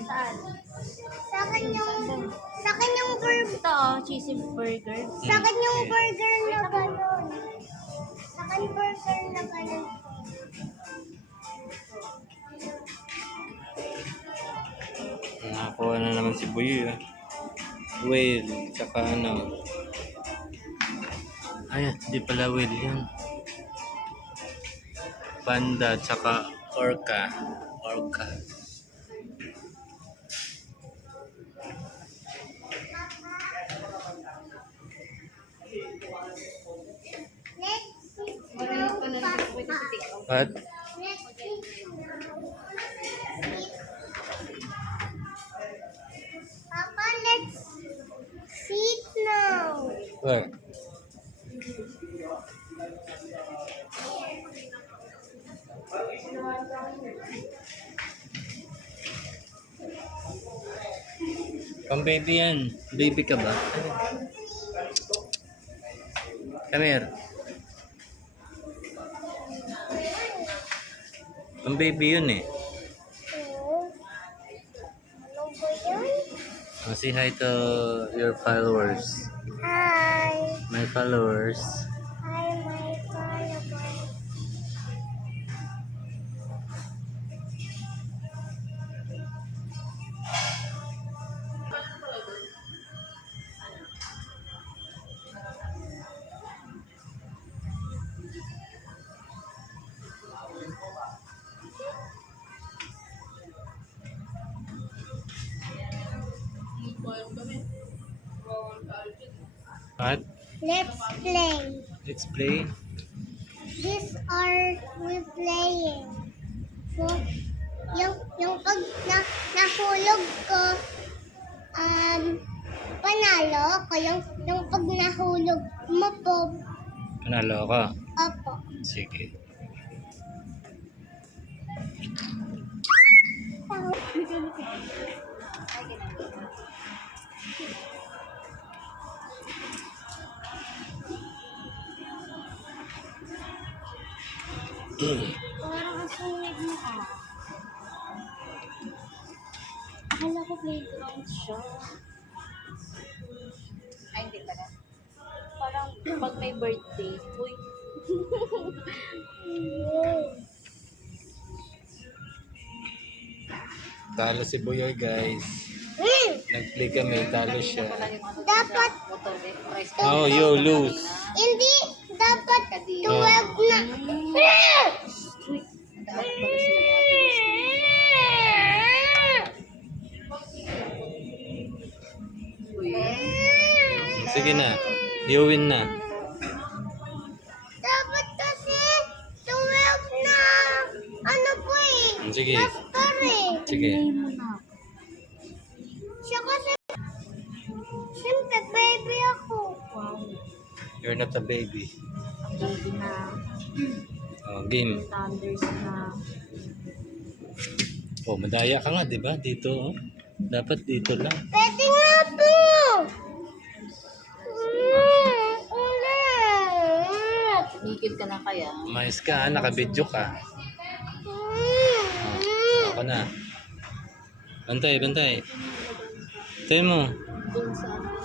Saan? Sa akin yung burger. Ito oh, cheesy burger. Sa akin yung burger na gano'n. Sa akin burger na gano'n. Nakakuha na naman si Buyo. Whale, tsaka ano. Ay, di pala whale yan. Panda, tsaka orca. Orca. Let's eat What? Papa, let's sit now. Where? Pang baby yan. Baby ka ba? Come here. Pang baby yun eh. Ano ba yan? Say hi to your followers. Hi. My followers. Hi, my followers. What? Let's play. Let's play. These are we playing. So, yung pag nahulog ko, panalo ko. Yung pag nahulog mo po, Panalo ka. opo. Sige. Parang ang sungit mo ah. Akala ko playground siya. Ay, hindi pala. Parang pag may birthday. Uy. Talo si Buyoy guys. Nag-play kami, talo siya. Dapat, Oh, you lose. hindi, dapat 12 na. Sige na. You win na. Dapat kasi 12 na. Ano po eh? Sige. Pastor eh. Sige. Siya kasi, siyempre baby ako. Wow. You're not a baby. Baby na. Oh, game. Thunders na. Oh, madaya ka nga, di ba? Dito, oh. Dapat dito lang. Pwede nga po. Nikid ka na kaya? Mais ka, ha? Nakabidyo ka. Ako na. Bantay, bantay. Bantay mo. Doon sa ano.